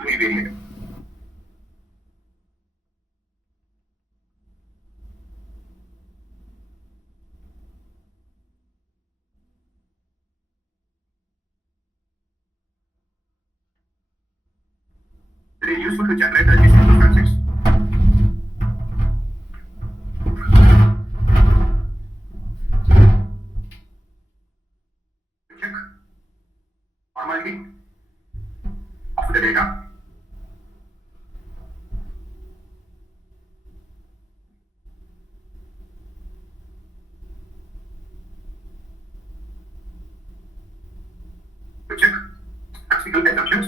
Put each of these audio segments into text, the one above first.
univariate. It is useful to generate the distributive statistics. Check normality of the data. To check statistical assumptions.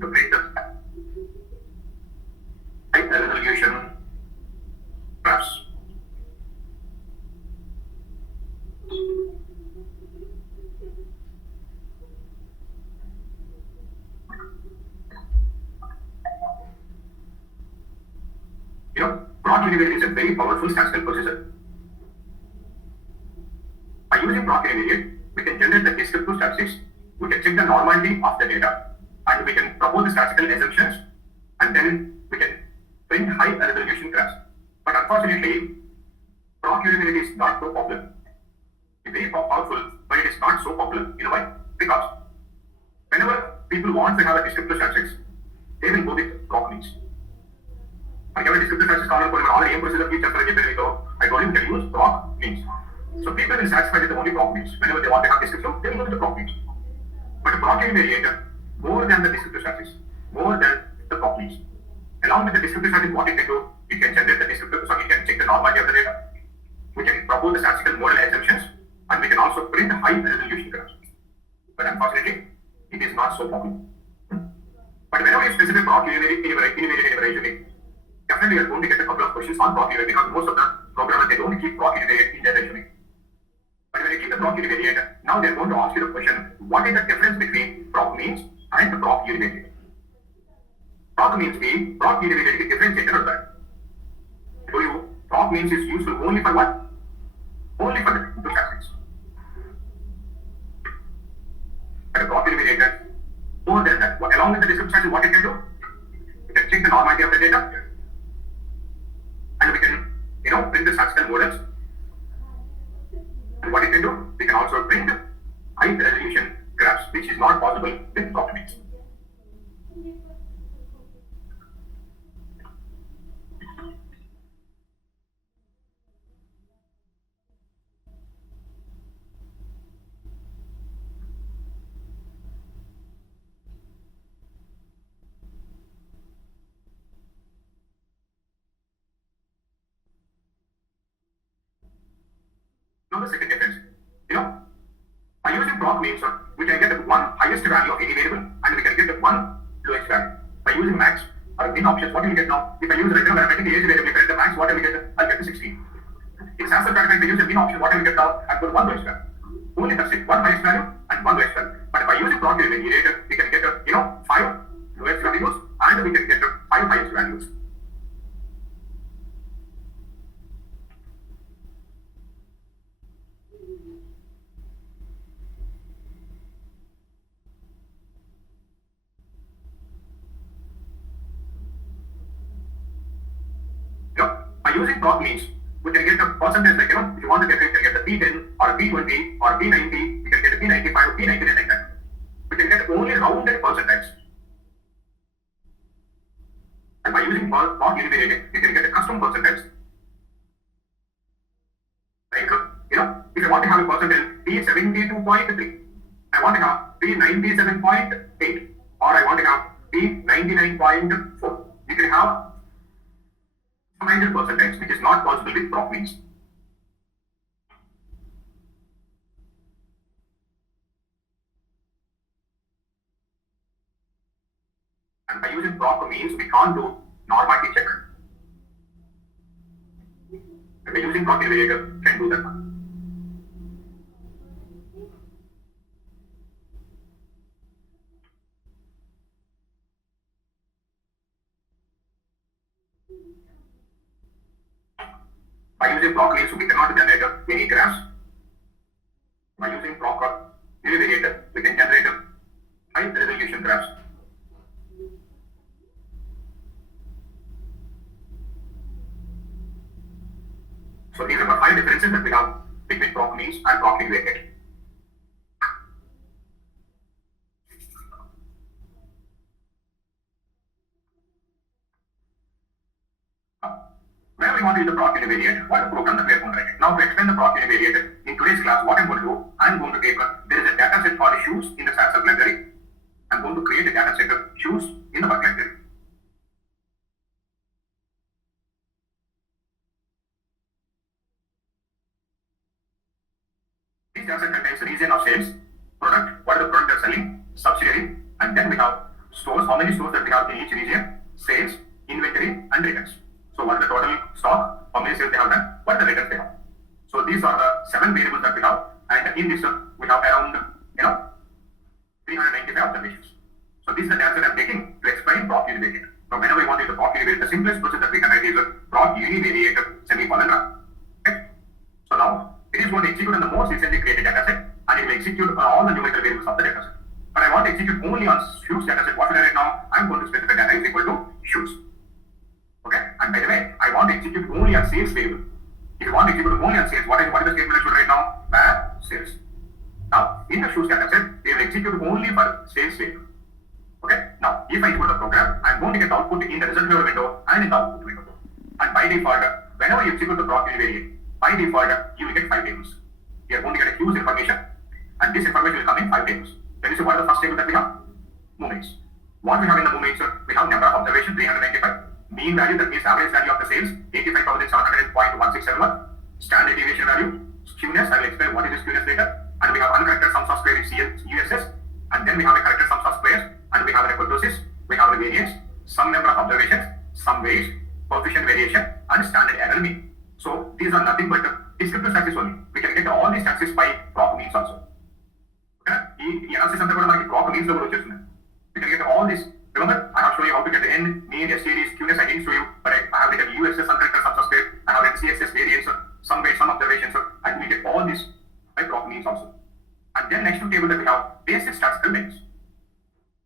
To break the high resolution graphs. Proc univariate is a very powerful statistical processor. By using proc univariate, we can generate the descriptive statistics, we can check the normality of the data, and we can propose the statistical assumptions, and then we can print high resolution graphs. But unfortunately, proc univariate is not so popular. It's very powerful, but it is not so popular. You know why? Because whenever people want to have a descriptive statistics, they will go with proc means. I have a descriptive statistics corner for all the procedure features I told you can use proc means. So people will satisfy with the only proc means. Whenever they want to have description, they will go with the proc means. But proc univariate, more than the descriptive statistics, more than the proc means. Along with the descriptive statistics, what it can do, it can generate the descriptive, so it can check the normality of the data. We can propose the statistical model assumptions, and we can also print high resolution graphs. But unfortunately, it is not so popular. But whenever you specify proc univariate evaluation, definitely you are going to get a couple of questions on proc univariate because most of the programmers they don't keep proc univariate in their resume. But when you keep the proc univariate, now they are going to ask you the question: what is the difference between proc means and the proc univariate? Proc means mean proc univariate is differentiated or that. So you proc means is useful only for what? Only for the input statistics. But a proc univariate, more than that, along with the descriptive statistics, what it can do? It can check the normality of the data, and we can, print the statistical models. And what it can do, we can also print high resolution graphs, which is not possible with proc means. Now the second difference, by using proc means, we can get the one highest value of any variable, and we can get the one lowest value. By using max or min options, what do we get now? If I use return mathematic age variable, if I get the max, what do we get? I'll get the 16. In sample pattern, if I use the min option, what do we get now? I'll put one lowest value. Only that's it, one highest value and one lowest value. But by using proc univariate, we can get five lowest values and we can get five highest values. By using proc means, we can get the percentage like, if you want to get it, you can get the P10 or a P20 or a P90, we can get a P95 or P99 like that. We can get only rounded percentage. And by using proc univariate, we can get a custom percentage. Like, if I want to have a percentage P72.3, I want to have P97.8, or I want to have P99.4. You can have minor percentage, which is not possible with proc means. And by using proc means, we can't do normality check. And by using proc univariate, can do that. By using proc proc means we cannot generate any graphs. By using proc univariate, we can generate high resolution graphs. So these are the 5 differences that we have between proc means and proc univariate. Whenever we want to use the proc univariate, what is the program that we are going to write? Now to explain the proc univariate in today's class, what I'm going to do, I'm going to take there is a data set called shoes in the Samsung library. I'm going to create a data set of shoes in the work library. This data set contains the region of sales, product, what is the product they're selling, subsidiary, and then we have stores, how many stores that we have in each region, sales, inventory, and returns. So what is the total stock, how many sales they have done, what are the returns they have. So these are the 7 variables that we have, and in this we have around 395 observations. So this is the data that I'm taking to explain proc univariate. So whenever we want to use the proc univariate, the simplest process that we can write is a proc univariate semicolon run. Okay. So now it is going to execute on the most recently created data set, and it will execute on all the numerical variables of the data set. But I want to execute only on shoes data set. What should I write now? I'm going to specify data is equal to shoes. Okay. And by the way, I want to execute only on sales variable. If you want to execute only on sales, what is the statement I should write now? Where sales. Now in the shoes data set, we will execute only for sales variable. Okay. Now if I go to the program, I'm going to get the output in the result viewer window and in the output window. And by default, whenever you execute the proc univariate, by default you will get 5 tables. You are going to get a huge information, and this information will come in 5 tables. Can you see what is the first table that we have? Movements. What we have in the movements, we have number of observations 395. Mean value, that means average value of the sales, 85,700.1671. Standard deviation value, skewness, I will explain what is the skewness later. And we have uncorrected sums of squares USS. And then we have a corrected sums of squares, and we have a kurtosis, we have a variance, some number of observations, some weights, coefficient variation, and standard error mean. So these are nothing but descriptive statistics only. We can get all these statistics by proc means also. Okay? The analysis of the proc means we can get all this. Remember, I have shown you how to get the N, mean, STDs, skewness, I didn't show you, but I have written USS, uncorrected sums of squares, I have written CSS variance, some weights, some observations, and we get all this by proc means also. And then next table that we have basic statistical means.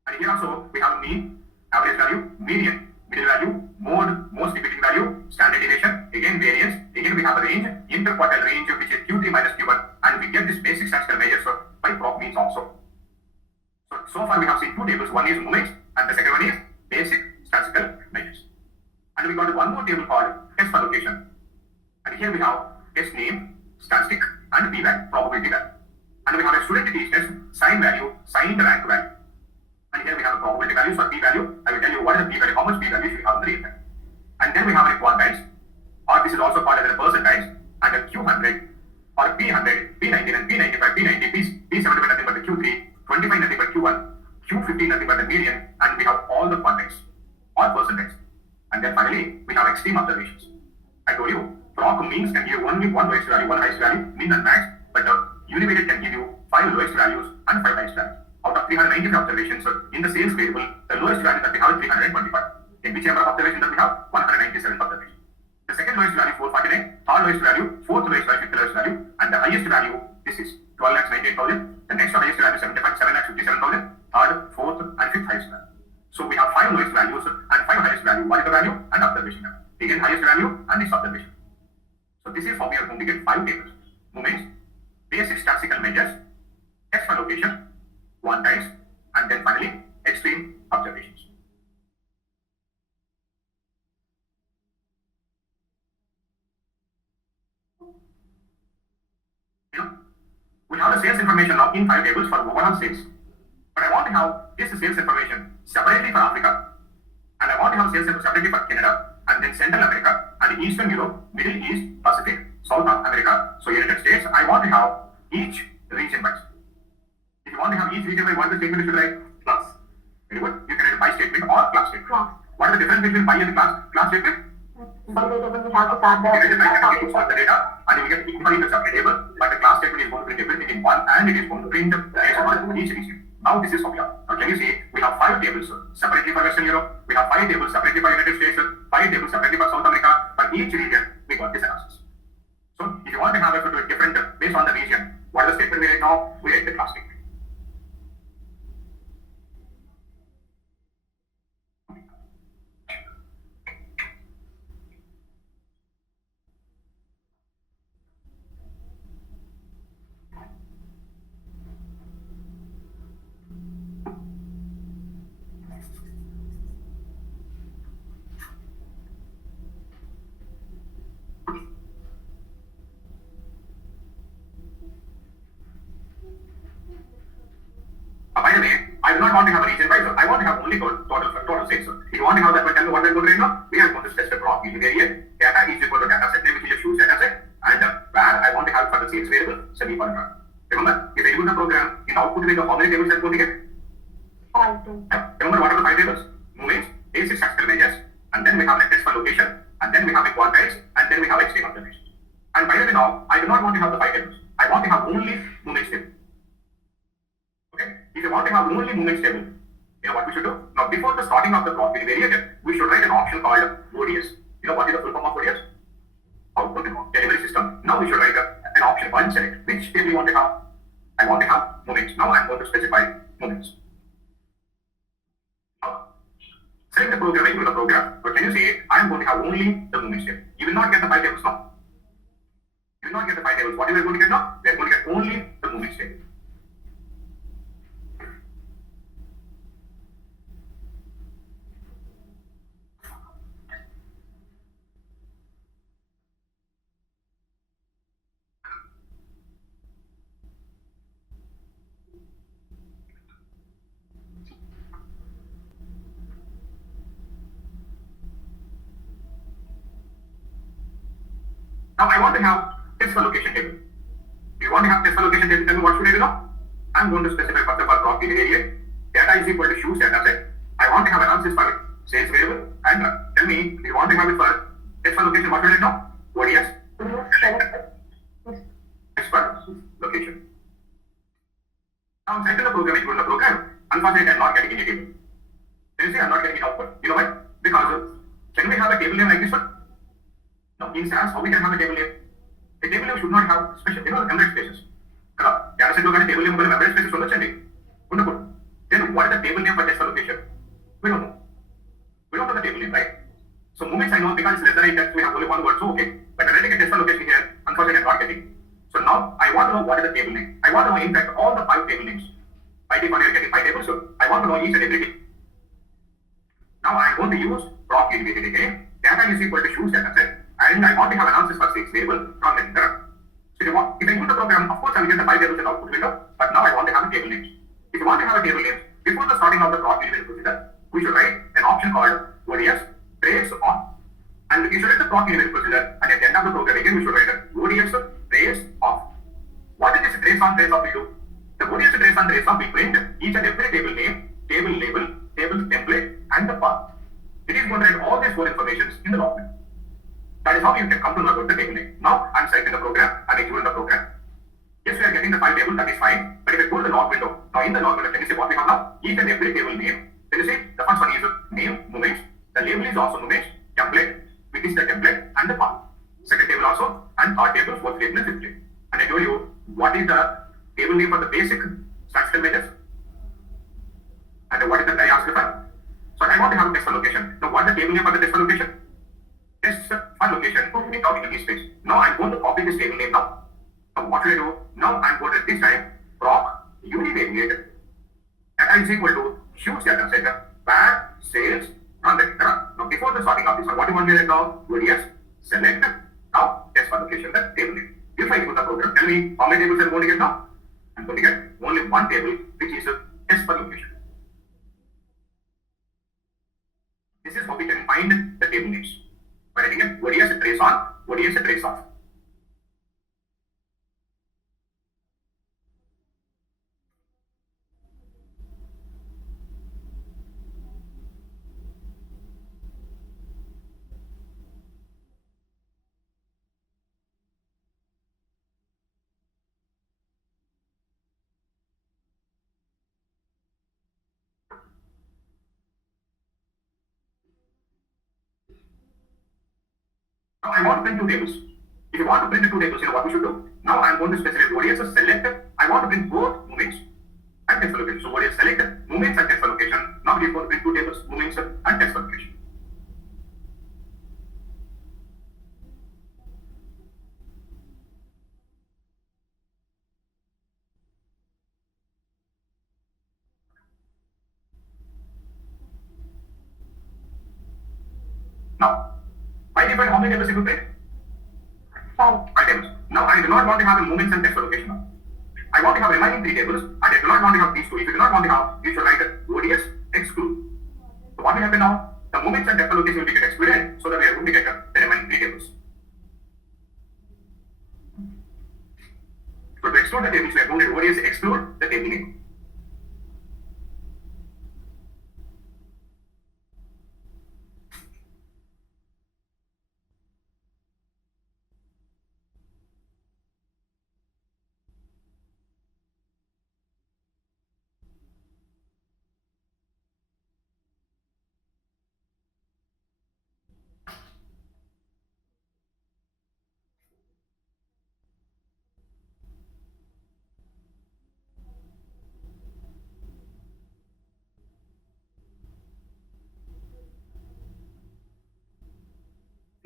And here also we have mean, average value, median, middle value, mode, most repeating value, standard deviation, again variance, again we have a range, interquartile range which is Q3 minus Q1, and we get this basic statistical measures by proc means also. So far we have seen 2 tables, one is movements and the second one is basic statistical measures. And we got one more table called test allocation. And here we have test name, statistic, and p value, probability value. And we have a student teach test, sign value, signed rank value. And here we have a probability value for p value. I will tell you what is the p value, how much p value should we have in the real time. And then we have a quantiles, or this is also called as a percentiles, and a Q100, or P100, P99, P95, P90, P70 nothing but the Q3, 25 nothing but Q1, Q15 nothing but the median, and we have all the quantiles, or percentiles. And then finally, we have extreme observations. I told you, proc means can give only one lowest value, one highest value, min and max, but the univariate can give you 5 lowest values and 5 highest values. Out of 395 observations, in the sales variable, the lowest value that we have is 325. In which number of observations that we have? 197 observations. The second lowest value is 449, third lowest value, fourth lowest value, fifth lowest value, and the highest value, this is 12,98,000. The next highest value is 7,57,000. Third, fourth, and fifth highest value. So we have 5 lowest values and 5 highest value. What is the value? And observation value. Again, highest value and this observation. So this is how we are going to get 5 tables. Movements, basic statistical measures, text allocation, quantiles, and then finally extreme observations. We have the sales information now in 5 tables for overall sales. But I want to have this sales information separately for Africa, and I want to have sales separately for Canada, and then Central America, and Eastern Europe, Middle East, Pacific, South America, so United States. I want to have each region wise. If you want to have each region wise, what is the statement you should write? Class. Very good. You can write by statement or class statement. Class. What is the difference between by and class statement? By table we have to start the data, and we get equally the separate table, but the class statement is going to print everything in one, and it is going to print each region. Now this is how we are. Now can you see, we have 5 tables separately for Western Europe, we have 5 tables separately for United States, 5 tables separately for South America. For each region, we got this analysis. you want to have it to do it different based on the region, what is the statement we write now? We write the class statement. By the way, I do not want to have a region wise. I want to have only total sales. If you want to have that, tell me what we're going to do now. We are going to test the block using area. Data is equal to data set name, which is a shoes data set, and where I want to have for the sales variable semicolon. Remember, if I use the program, in output we know how many tables I'm going to get. 5. Remember what are the 5 tables? Movements, basic structural measures, and then we have a test for location, and then we have a quantize, and then we have extreme observations. And by the way, now I do not want to have the 5 tables. I want to have only movements table. Okay? If you want to have only movements table, you know what we should do? Now, before the starting of the block variable, we should write an option called ODS. You know what is the full form of ODS? Output delivery system. Now we should write an option called select. Which table you want to have? I want to have movements. Now I'm going to specify movements. Select the program into the program. But can you say I am going to have only the movements table? You will not get the 5 tables now. You will not get the 5 tables. What are we going to get now? We are going to get only the movements table. Now I want to have test for location table. If you want to have test for location table, tell me what should I do now? I'm going to specify first of all block area. Data is equal to shoes data set. I want to have analysis for sales variable, and tell me if you want to have it for test for location, what should I do now? ODS. Test for location. Now I'm selecting the program, equal to the program. Unfortunately, I'm not getting any table. Can you see I'm not getting any output? You know why? Because can we have a table name like this one? Now, in SAS, how we can have a table name? A table name should not have special, embedded spaces. Data set table name embedded spaces wonderful. Then what is the table name for test location? We don't know. We don't know the table name, right? So movements I know because it's less than 8 text, we have only one word, so okay. But when I take a test location here, unfortunately I'm not getting. So now I want to know what is the table name. I want to know in fact all the 5 table names. By default you're getting 5 tables, so I want to know each and everything. Now I'm going to use proc univated again. Data is equal to shoes data set. And I want to have analysis for 6 variable from the interrupt. So if I use the program, of course I will get the 5 tables in output window, but now I want to have a table names. If you want to have a table names, before the starting of the proc univated procedure, we should write an option called ODS trace on. And you should write the proc univated procedure, and at the end of the program again we should write ODS trace off. What is this trace on trace off we do? The ODS trace on trace off we print each and every table name, table label, table template, and the path. It is going to write all these 4 informations in the document. That is how you can come to know about the table name. Now I'm selecting the program and executing the program. Yes, we are getting the 5 tables, that is fine. But if I go to the log window, now in the log window, can you see what we have now? Each and every table name. Can you see? The first one is name, movements. The label is also movements, template, which is the template, and the path. Second table also, and third table, both label and template. And I told you what is the table name for the basic structural measures. And what is the I asked for? So I want to have a test for location. Now what is the table name for the test for location? Test for location without any space. Now I'm going to copy this table name now. Now what should I do? Now I'm going to this time proc univariate. Data is equal to shoes data set where sales on the now before the starting of this one, what do you want me to now? ODS select now test for location the table name. If I put the program, tell me how many tables I'm going to get now? I'm going to get only one table which is a test for location. This is how we can find the table names. By writing it ODS trace on, ODS trace off. Now I want to print 2 tables. If you want to print the two tables, you know what we should do? Now I am going to specify ODS, so select, I want to print both movements and text location. So ODS select movements and text location. Now we are going to print two tables, movements and text location. Now, by default, how many tables you will print? 5. 5 tables. Now I do not want to have the movements and text location now. I want to have remaining 3 tables and I do not want to have these two. If you do not want to have, you should write ODS exclude. So what will happen now? The movements and text location will be get excluded so that we are going to get the remaining 3 tables. So to exclude the tables, we are going to ODS exclude the table name.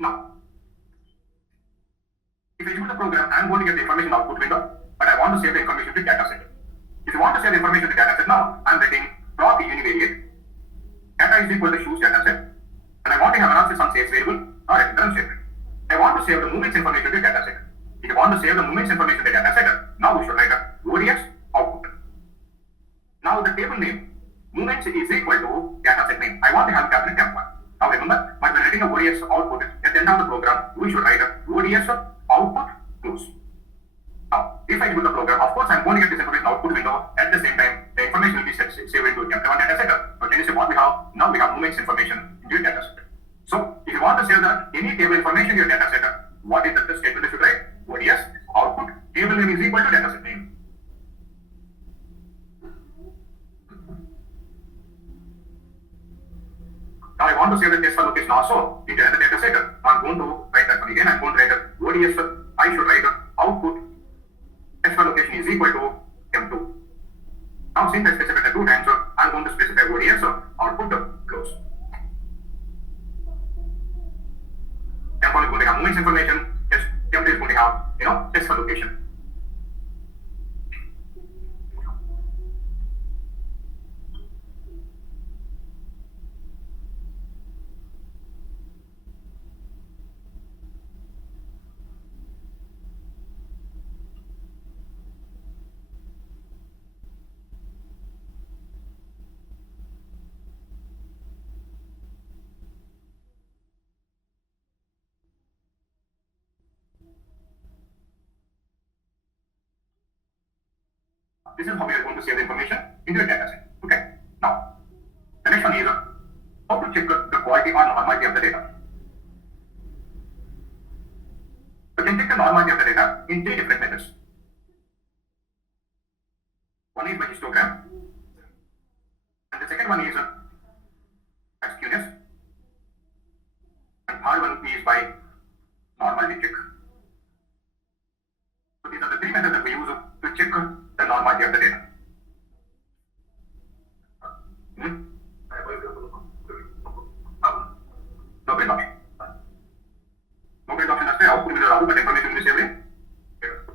Now, if I choose the program, I am going to get the information output window, but I want to save the information to data set. If you want to save the information to data set now, I am writing proc univariate, data is equal to shoes data set, and I want to have analysis on sales variable or a return statement. I want to save the movements information to data set. If you want to save the movements information to data set, now we should write a ODS output. Now the table name, movements is equal to data set name. I want to have capital F1. Now remember, when we're writing a ODS output at the end of the program, we should write a ODS output close. Now, if I do the program, of course, I'm going to get this information output window. At the same time, the information will be saved into F1 data set. So can you see what we have? Now we have movements information in your data set. So if you want to save any table information in your data set, what is the statement you should write? ODS output table name is equal to data set name. Now I want to save the test location also into another data set. I'm going to write that one again. I'm going to write ODS. I should write output test location is equal to M2. Now since I specified the 2 times, I'm going to specify ODS output close. M1 is going to have movements information. M2 is going to have test location. This is how we are going to save the information into a data set. Okay. Now, the next one is how to check the quality or normality of the data. We can check the normality of the data in 3 different methods. One is by histogram, and the second one is by skewness, and third one is by normality check. So these are the 3 methods that we use to check the normality of the data. No print option. No print option is output will output, but information will be saved in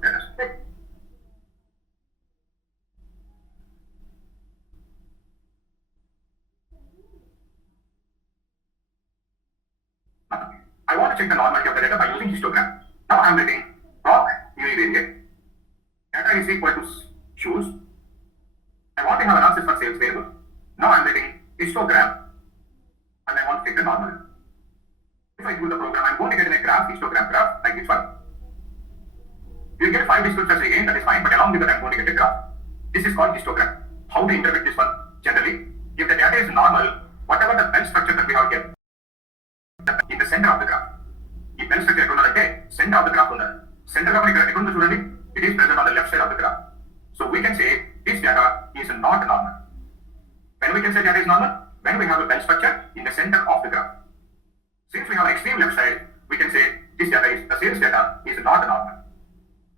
data set. I want to check the normality of the data by using histogram. Now I am writing proc univariate. Data is equal to shoes. I want to have analysis for sales variable. Now I am writing histogram and I want to take the normal. If I do the program, I am going to get in a graph, histogram graph like this one. You get 5 descriptors again, that is fine, but along with that I am going to get a graph. This is called histogram. How to interpret this one? Generally, if the data is normal, whatever the bell structure that we have here, in the center of the graph. If bell structure center of the graph center of the graph, it is present on the left side of the graph. So we can say this data is not normal. When we can say data is normal? When we have a bell structure in the center of the graph. Since we have extreme left side, we can say this data is, the sales data is not normal.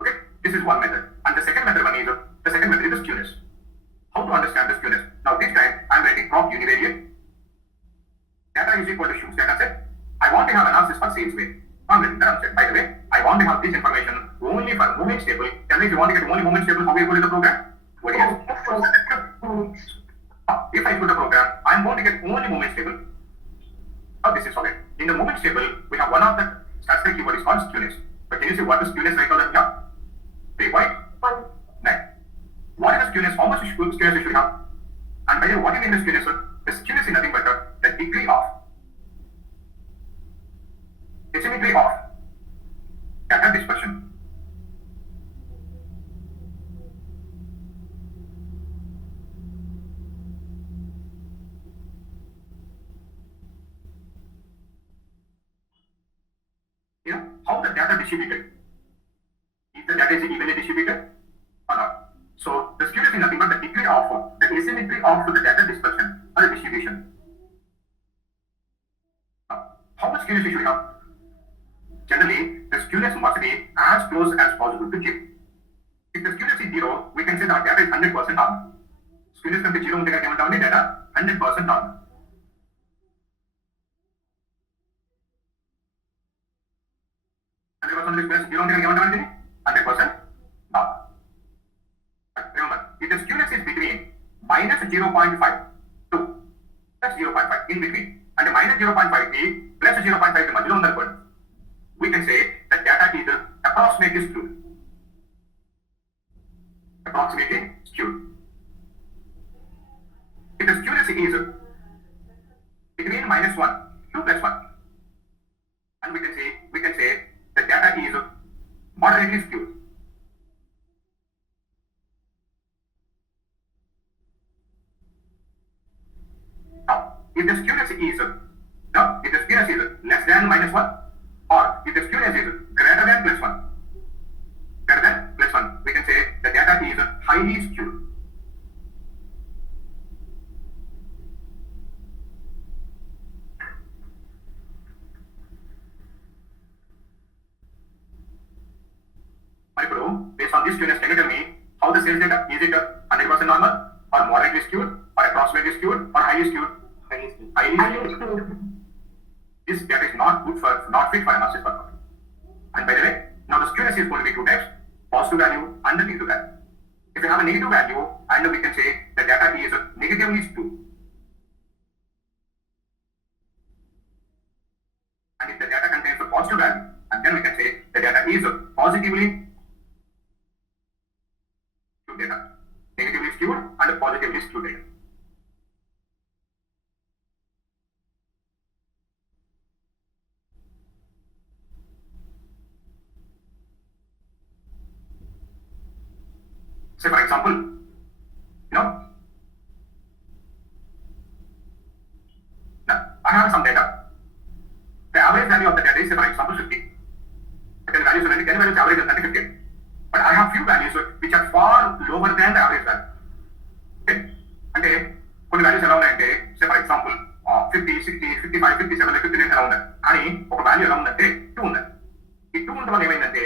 Okay, this is one method. And the second method is skewness. How to understand the skewness? Now this time I am writing prompt univariate. Data is equal to shoes data set. I want to have analysis for sales weight. I'm writing that set. By the way, I want to have this information only for movement table. Tell me if you want to get only movement table, how are you going to the program? What is if I put a program, I'm going to get only movement table. Now this is okay. In the movement table, we have one of the statistical keyword is called skewness. But can you see what is skewness right now that we have? 3.9. What is the skewness? How much skewness you should have? And by the way, what do you mean the skewness? The skewness is nothing but the degree of asymmetry of data dispersion. You know, how the data distributed? If the data is evenly distributed or not. So the skewness is nothing but the degree of the asymmetry of the data dispersion or the distribution. How much skewness you should have? Generally, the skewness must be as close as possible to 0. If the skewness is 0, we can say that data is 100% normal. Skewness can be 0 until given down the data 100% normal. Skewness 0 until given down 100% normal. Remember, if the skewness is between minus 0.5 to plus 0.5 in between, and the minus 0.5 is plus 0.5 to majority on the we can say that data is approximately skewed. Approximately skewed. If the skewness is between minus 1 to plus 1, and we can say the data is moderately skewed. Now, if the skewness is less than minus 1, or if the skewness is greater than plus 1, we can say the data is highly skewed. Based on this skewness, can you tell me how the sales data is it 100% normal, or moderately skewed, or approximately skewed, or highly skewed? Highly skewed. This data is not fit for analysis purpose. And by the way, now the skewness is going to be two types: positive value and the negative value. If you have a negative value, and we can say the data is negatively skewed. And if the data contains a positive value, and then we can say the data is positively skewed data. Negatively skewed and positively skewed data. Say for example, now I have some data. The average value of the data is, say for example, 50. But the value is 10 values average is 50. But I have few values which are far lower than the average value. Okay? And కొన్ని values ఎలా ఉన్నాయంటే, say for example 50, 60, 55, 57, 59 ఎలా ఉన్నాయి. కానీ ఒక value ఎలా ఉందంటే 2 ఉంది. ఈ 2 ఉండడం వల్ల ఏమైందంటే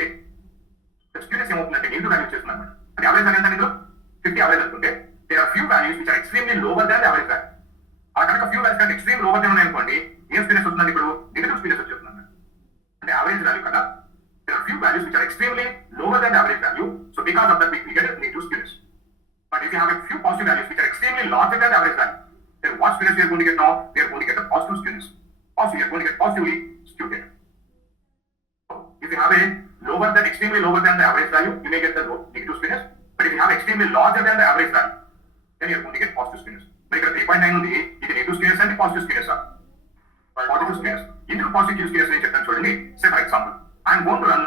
స్టూడెంట్స్ ఏమవుతుందంటే నెగిటివ్ వాల్యూ చేస్తున్నారు అన్నమాట. అంటే యావరేజ్ వాల్యూ ఎంత ఇందులో 50 యావరేజ్ అనుకుంటే there are few values which are extremely lower than the average value. ఆ కనుక ఫ్యూ వాల్యూస్ కంటే ఎక్స్ట్రీమ్ లోవర్ దాన్ అనుకోండి, ఏం స్టూడెంట్స్ వస్తుందండి ఇప్పుడు నెగిటివ్ స్టూడెంట్స్ వచ్చేస్తున్నారు. అంటే యావరేజ్ వాల్యూ కన్నా there are few values which are extremely lower than the average value, so because of that we get a negative skewness. But if you have a few positive values which are extremely larger than the average value, then what skewness we are going to get now? We are going to get a positive skewness. Also, we are going to get positively skewed data. So, if you have a lower than extremely lower than the average value, you may get the negative skewness. But if you have extremely larger than the average value, then you are going to get positive skewness. But ఇక్కడ 3.9 ఉంది, ఇది negative skewness and positive skewness. Positive skewness. ఇందులో positive skewness నేను చెప్తాను చూడండి. Say for example, I am going to run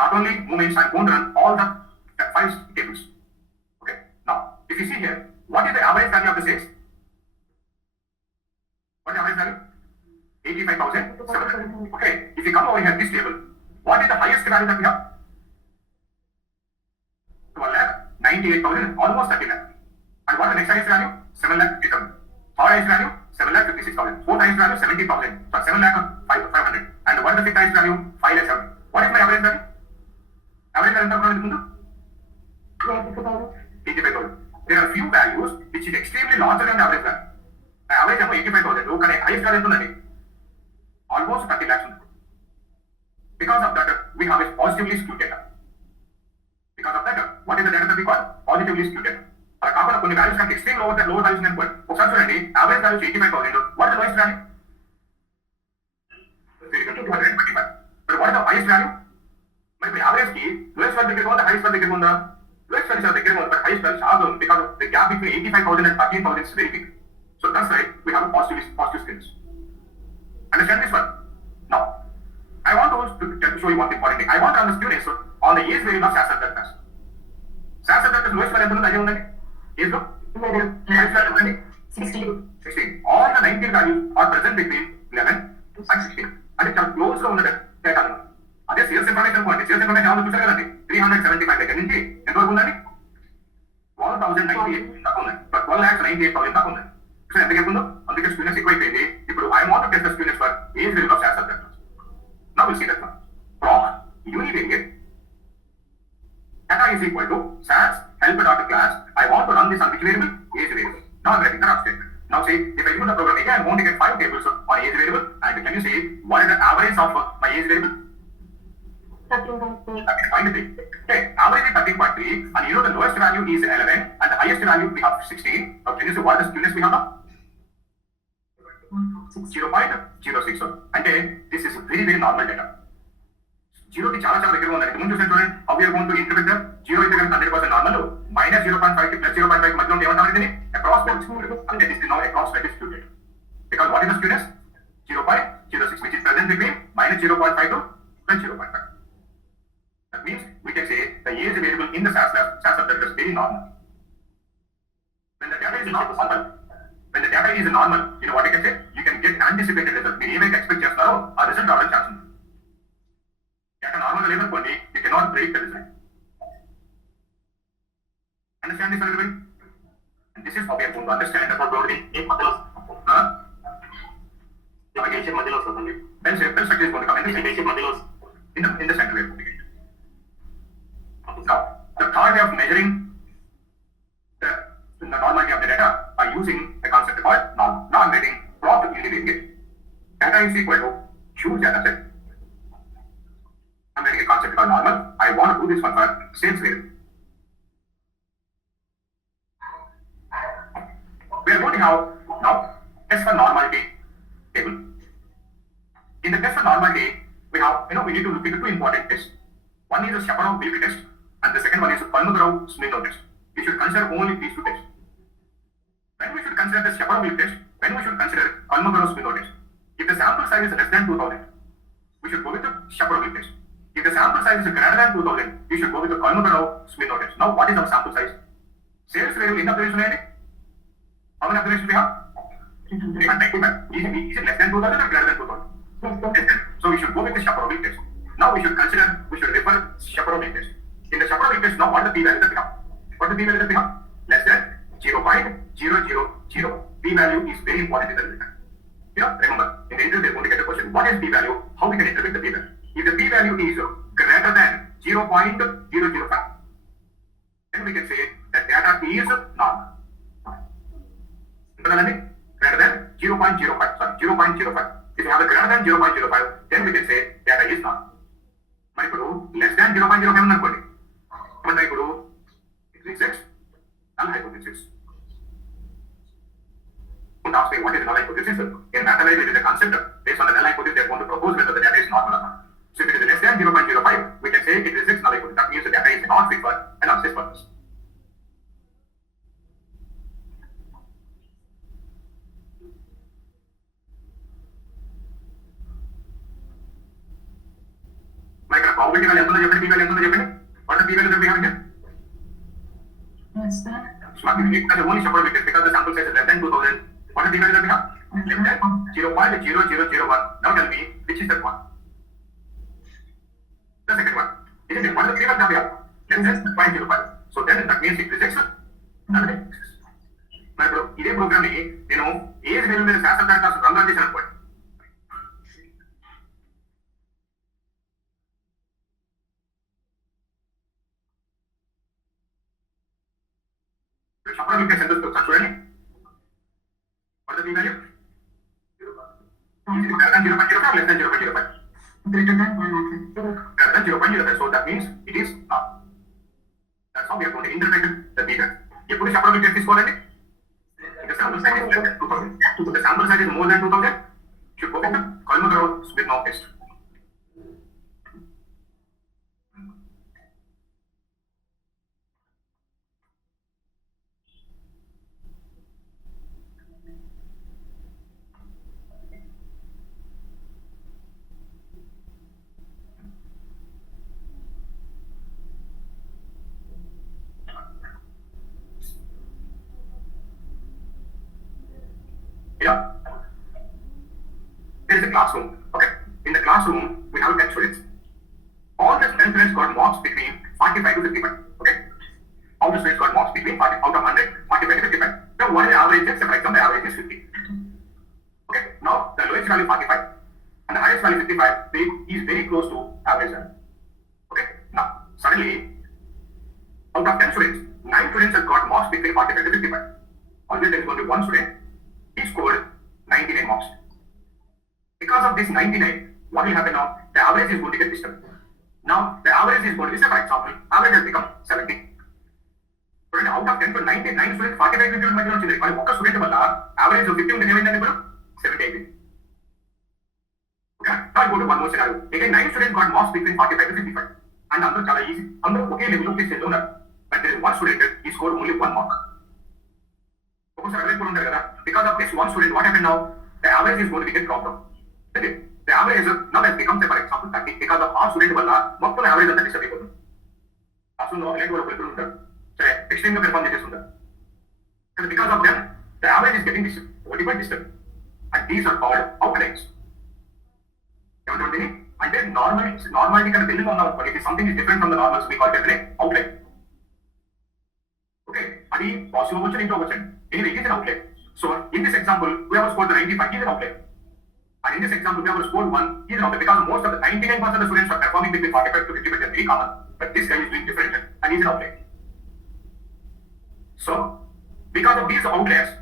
not only movements, I am going to run all the 5 tables. Okay. Now, if you see here, what is the average value of the sales? What is the average value? 85,700. Okay. If you come over here, this table, what is the highest value that we have? 12,98,000, almost 30 lakh. And what is the next highest value? 7,50,000. Third highest value? 7,56,000. Fourth highest value? 70,000. So 7,500. And what is the fixed highest value? 5 lakh 70. What is my average value? Average value ఎంత ఉంటుందో 85,000. There are few values which is extremely larger than the average value. The average ఏమో 85,000 కానీ highest value ఎంత ఉందండి? Almost 30 lakhs ఉంది. Because of that, we have a positively skewed data. Because of that, what is the data that we call? Positively skewed data. అలా కాకుండా కొన్ని values కంటే extreme lower values అనుకోండి. ఒకసారి చూడండి, average value 85,000. What is the lowest value? 225. But what is the highest value? మరి average కి lowest value దగ్గర ఉందా, highest value దగ్గర ఉందా? Lowest value దగ్గర ఉంది, but highest value చాలా ఉంది. Because the gap between 85,000 and 13,000 is very big. So that's why we have a positive skills. Understand this one? Now, I want to show you one important thing. I want to run the students on the age variable of SAS subtractors. SAS subtractors lowest value ఎంత ఉందో అదే ఉందండి. Age లో highest value ఉందండి 16. All the 19 values are present between 11 and 16. అది చాలా close గా ఉన్న డేటా అన్నమాట. అదే సేల్స్ ఇన్ఫర్మేషన్ అనుకోండి. సేల్స్ ఇన్ఫర్మేషన్ ఎవరు చూసారు కదండి, 375 దగ్గర నుంచి ఎంతవరకు ఉందండి? 12,098 దాకా ఉందండి. 12,98,000 దాకా ఉందండి. సో ఎంత చెప్తుందో అందుకే స్టూడెంట్స్ ఎక్కువ అయిపోయింది. ఇప్పుడు I want to test the students for age variable of SAS subtractors. Now we'll see that one. Proc univariate data is equal to SAS helper.class. I want to run this on which variable? Age variable. Now I'm writing the rough statement. Now say if I input the program again, I'm going to get 5 tables on age variable. And can you say what is the average of my age variable? 13.3. Okay, average is 13.3, and you know the lowest value is 11 and the highest value we have 16. Now can you say what are the students we have now? 0.06. అంటే this is very very normal data. 0 కి చాలా చాలా దగ్గర ఉందండి. ముందు చూసాను చూడండి, how we are going to interpret the 0 అయితే కనుక 100% నార్మల్, minus 0.5 కి plus 0.5 కి మధ్యలో ఉంటే ఏమంటారు దీన్ని? Approximate. అంటే this is now approximate distributed. Because what is the students? 0.06 which is present between minus 0.5 to plus 0.5. That means we can say the age variable in the SAS subtractor is very normal. When the data is normal, you know what I can say? You can get anticipated result. మీరు ఏమైతే expect చేస్తారో ఆ result రావడం chance ఉంది. Data నార్మల్గా లేదనుకోండి, you cannot break the result. Understand this everybody? And this is how we are going to understand the probability in మధ్యలో మధ్యలో వస్తుంది. Then bell structure is going to come in the center we are going to get. Now, the third way of measuring the normality of the data by using a concept called norm. Now I'm getting plot univariate. Data is equal to huge data set. I'm getting a concept called normal. I want to do this one for sales variable. We are going to have now test for normality table. In the test for normality, we need to look into two important tests. One is a Shaparov-Wilk test, and the second one is a Kolmogorov-Smirnov test. We should consider only these two tests. When we should consider the Shaparov-Wilk test, when we should consider Kolmogorov-Smirnov test. If the sample size is less than 2,000, we should go with the Shaparov-Wilk test. If the sample size is greater than 2,000, we should go with the Kolmogorov-Smirnov test. Now, what is our sample size? Sales variable in observation area. How many observations we have? 300. Is it less than 2,000 or greater than 2,000? So we should go with the Shaparov-Wilk test. Now we should refer Shaparov-Wilk test. In the Shaparov-Wilk test, now what is the p-value that we have? What is the p-value that we have? Less than 0.000. P-value is very important in the result. Remember, in the interview, they are going to get the question, what is p-value? How we can interpret the p-value? If the p-value is greater than 0.005, then we can say that data is normal. Greater than 0.05. If you have a greater than 0.05, then we can say data is normal. మరి ఇప్పుడు less than 0.05 ఉందనుకోండి, ఏమన్నా ఇప్పుడు it rejects null hypothesis. Don't ask me what is null hypothesis. In mathematics, it is a concept based on the null hypothesis they are going to propose whether the data is normal or not. So if it is less than 0.05, we can say it rejects null hypothesis. That means the data is not fit for analysis purpose. మరి ఇక్కడ probability value ఎంత ఉందో చెప్పండి, p-value ఎంత ఉందో చెప్పండి. What is the p-value that we have here? Yes, sir. Smart unit as only Shaparov-Wilk test because the sample size is less than 2,000. What is the p-value that we have? Less than 0.0001. Now tell me which is that one? The second one. Isn't it? What is the p-value that we have? Less than 0.05. So then that means it rejects null hypothesis. మరి ఇప్పుడు ఇదే programme ని నేను age variable మీద SAS subtractors run చేశాను అనుకోండి. Shopper will get sent to చూడండి. What is the p value? Greater than 0.05 or less than 0.05? Greater than 105. Greater than 0.05. So that means it is not. That's how we are going to interpret the data. ఎప్పుడు shopper will get తీసుకోవాలండి? If the sample size is less than 2000. If the sample size is more than 2000, should go for column row with no test. Yeah. There is a classroom. Okay. In the classroom, we have 10 students. All the 10 students got marks between 45 to 55. Okay. All the students got marks between 40 out of 100, 45 to 55. Now, what is the average? Say, for example, the average is 50. Okay. Now, the lowest value 45 and the highest value 55 is very close to average value. Okay. Now, suddenly, out of 10 students, 9 students have got marks between 45 to 55. Always there is only one student. He scored 99 marks. Because of this 99, what will happen now? The average is going to get disturbed. Now, the average is going to be, say, for example, average has become 70. But out of 10 to 99 students, 45 students might not see. But one student will average of 50 will 70. Okay? Now, I go to one more scenario. Again, 9 students got marks between 45 to 55. And under chala easy. Under okay level of this donor. But there is one student, he scored only 1 mark. Because of this one student, what happened now? The average is going to get dropped down. Okay. The average now has become, say, for example, 30. Because of our student, most of the average is disturbed. Extremely perform. And because of them, the average is getting disturbed. What is disturbed? And these are called outliers. And then normality can build on our if something is different from the normals, we call it an outlier. Okay, and possible option into option. Anyway, it is an outlier. So in this example, we have scored the 95, he is an outlier. And in this example, we have scored 1, he is an outlier because most of the 99% of the students are performing between 45 to 50, but they are very common. But this guy is doing different and he is an outlier. So, because of these outliers,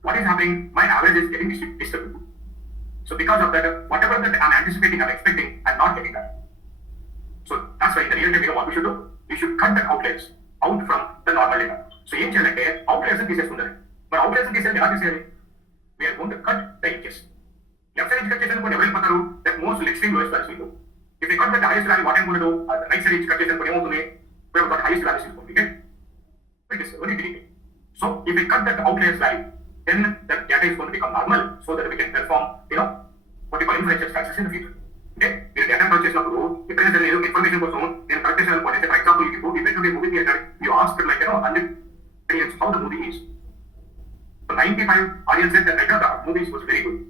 what is happening? My average is getting disturbed. So because of that, whatever that I'm anticipating, I'm expecting, I'm not getting that. So that's why in the real time, you know what we should do? We should cut the outliers out from the normal data. So in channel, outliers and pieces under. But outliers and pieces, we are going to cut the edges. Left side edge cut chesanu every pataru that most extreme lowest values will go. If we cut the highest value, what I'm going to do? The right side edge cut chesanu we have got highest values is going to get. It is only deleted. So if we cut that outliers value, then the data is going to become normal so that we can perform, what you call inferential strategies in the future. Okay? The data collection of row, if there is information for someone, then collection point. For example, if you went to a movie theater, you ask 100 millions how the movie is. So 95 audience said that the movie was very good.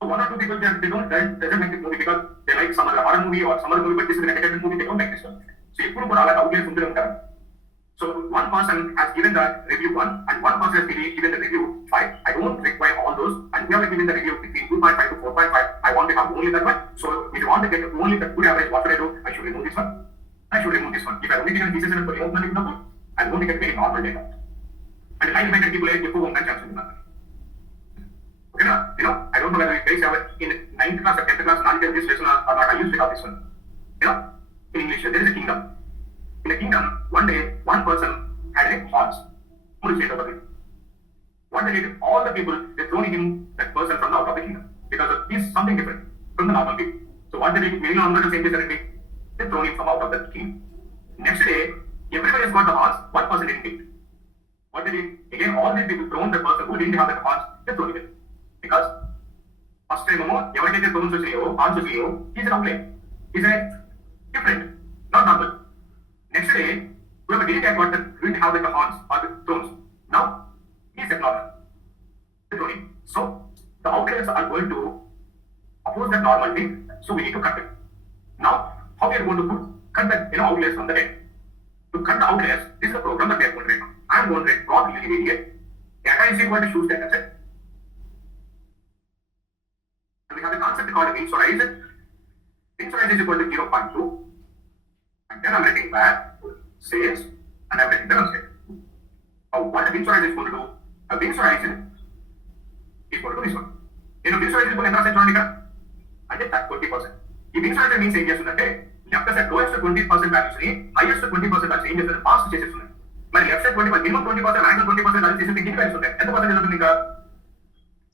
So 1 or 2 people doesn't like this movie because they like some other horror movie or some other movie, but this is an entertainment movie, they don't like this one. So you put all that outliers into them. So one person has given the review 1 and one person has given the review 5. I don't require all those, and we have given the review between 2.5 to 4.5. I want to have only that one. So if you want to get only the good average, what should I do? I should remove this one. I should remove this one. If I only take pieces and put it open number, I'm going to get very normal data. And line-minded people like you won't have chance to do that. Okay, now, I don't know whether you guys have in 9th class or 10th class, not this lesson or not. I used to have this one. In English, there is a kingdom. In a kingdom, one day, one person had a horse. What they did, all the people, they thrown him, that person, from out of the kingdom. Because he's something different from the normal people. So what they did, many on the same day, they thrown him from out of the kingdom. Next day, everybody has got the horse, one person didn't get it. What they did, again, all these people thrown the person who didn't have the horse, they thrown it. Because first time, every day they thrown horse, he's an outlier. He's a different, not normal. Next day, whoever didn't have didn't have the horns or the thrones. Now, he is a normal. So, the outliers are going to oppose that normal thing, so we need to cut it. Now, how we are going to cut the outliers from the dead? To cut the outliers, this is the program that we are going to write. I am going to write plot linear. Data is equal to choose data set. And we have a concept called insolize. Insolize is equal to 0.2. And then I'm writing back sales and I'm writing the run state. what the Windsor is going to do? A Windsor is going to do this one. Windsor is going to అంటే 20%. ఈ Windsor means ఏం చేస్తుందంటే left side lowest 20% values ని highest 20% values ఏం చేస్తుంది pass చేసేస్తుంది. మరి left side 20% minimum 20% maximum 20% values చేస్తే ఎన్ని వాల్యూస్ ఉంటాయి? ఎంత పర్సెంట్ ఉంటుంది ఇంకా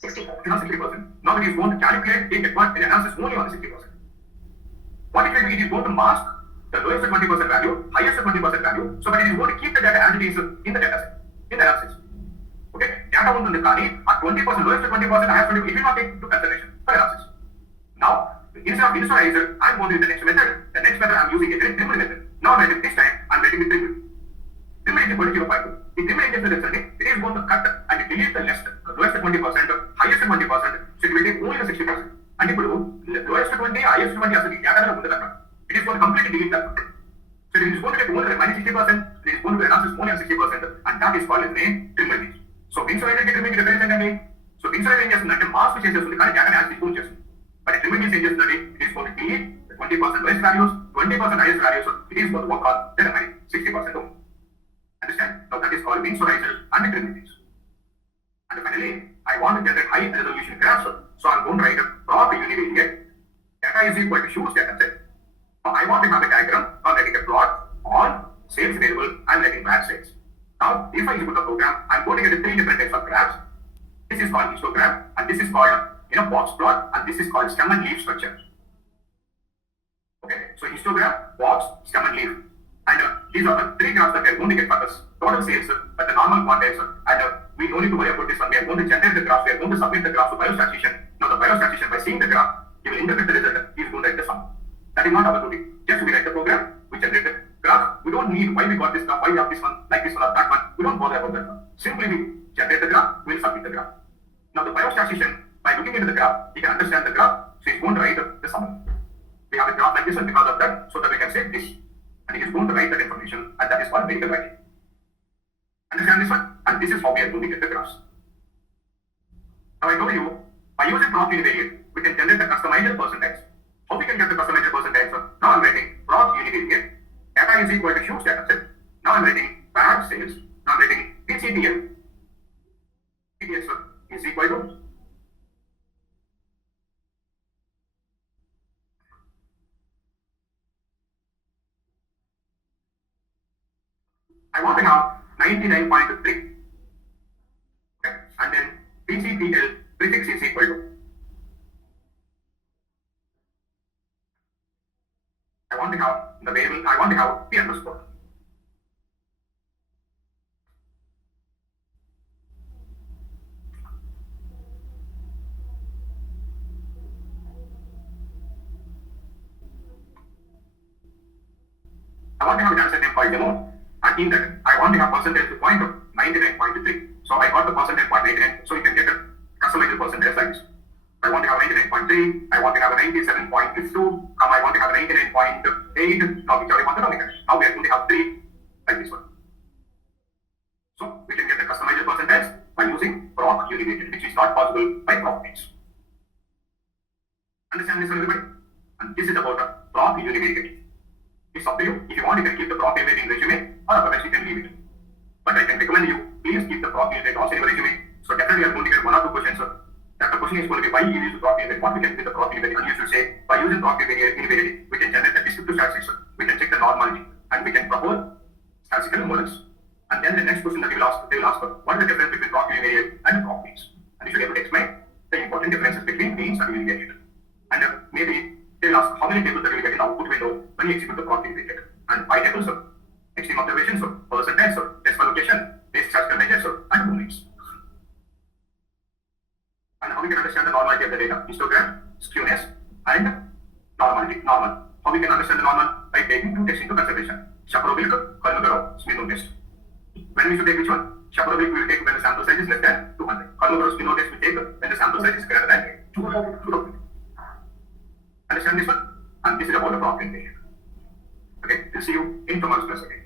60%. Now it is going to calculate the advanced analysis only on the 60%. What it will be, it is going to mask the lowest 20% value, highest 20% value, so that it is going to keep the data as it is in the data set, in the analysis. Okay, data ఉంటుంది కానీ ఆ 20% lowest 20% highest 20% it will not take into consideration for analysis. Now, instead of initializer, I am going to use the next method. The next method I am using is a trimmed method. Now, this time I am writing the trimmed. Trimmed is equal to 0.2. The trimmed is the it is going to cut and delete the lowest 20%, highest 20%, so it will take only the 60%. And if you lowest 20, highest 20, it is going to completely delete that. So it is going to take only the minus 60%, it is going to analysis only on 60%, and that is called as the trimmed. So insulated trimming difference again. So insulated is like a mask changes to the current data as it changes. But a trimming changes the it is going to delete the 20% lowest values, 20% highest values, so it is going to work on the remaining 60% only. Understand? Now that is called insulated and trimming. And finally, I want to generate high resolution graphs. So I'm going to write a plot univariate. Data is equal to shoes data set. Now I want to have a diagram. I'm writing a plot on sales variable and letting graph sales. Now, if I execute the program, I'm going to get 3 different types of graphs. This is called histogram, and this is called box plot, and this is called stem and leaf structure. Okay, so histogram, box, stem and leaf. And these are the 3 graphs that we are going to get for this total sales at the normal quantities. And we don't need to worry about this one. We are going to generate the graph. We are going to submit the graph to biostatistician. Now the biostatistician, by seeing the graph, he will interpret the result. He is going to write the sum. That is not our duty. Just we write the program, we generate the graph. We don't need why we got this graph, why we have this one, like this one or that one. We don't bother about that one. Simply we generate the graph, we will submit the graph. Now the biostatistician, by looking into the graph, he can understand the graph, so he is going to write the summary. We have a graph like this one because of that, so that we can say this. And he is going to write that information, and that is called medical writing. Understand this one? And this is how we are going to get the graphs. Now I told you, by using plot univariate, we can generate the customized percentage. How we can get the customized percentage? Now I'm writing plot univariate. Data is equal to shoes data set. Now I'm writing bad sales. Now I'm writing PCTL. PCTL is equal to I want to have 99.3. Okay? And then PCTL prefix is equal to I want to have the variable, I want to have P underscore. I want to have an answer name called demo, and in that I want to have percentage point of 99.3. So I got the percentage point 99, so you can get a customized percentage like this. I want to have 99.3, I want to have a 97.2, I want to have a 99.8, now whichever you want to know. Now we are going to have 3 like this one. So we can get the customized percentage by using proc univariate, which is not possible by properties. Understand this one, everybody? And this is about a proc univariate. It's up to you. If you want, you can keep the proc univariate in resume, or otherwise you can leave it. But I can recommend you, please keep the proc univariate also in your resume. So definitely you are going to get 1 or 2 questions. That the question is going to be why you use the proc univariate. What we can do with the proc univariate? And you should say, by using proc univariate, we can generate the descriptive statistics, we can check the normality, and we can propose statistical models. And then the next question that they will ask for, what is the difference between proc univariate and proc means? And you should be able to explain the important differences between means and univariate. And maybe they will ask how many tables that you will get in output window when you execute the proc univariate. And 5 tables, extreme observations, percentage, test allocation, basic statistical measures, and movements. And how we can understand the normality of the data, histogram, skewness, and normality, normal. How we can understand the normal? By taking 2 tests into consideration. Chapeau-Wilk, Kolmogorov, Smith test. When we should take which one? Chapeau-Wilk we will take when the sample size is less than 200. Kolmogorov, Smith test we take when the sample size is greater than 200. Understand this one? And this is about the proc univariate. Okay, we'll see you in tomorrow's class again.